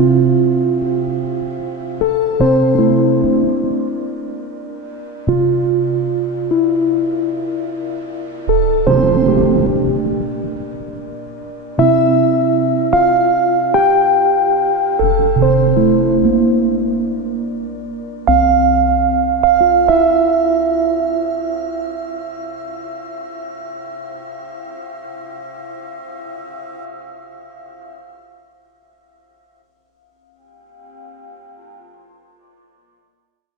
thank you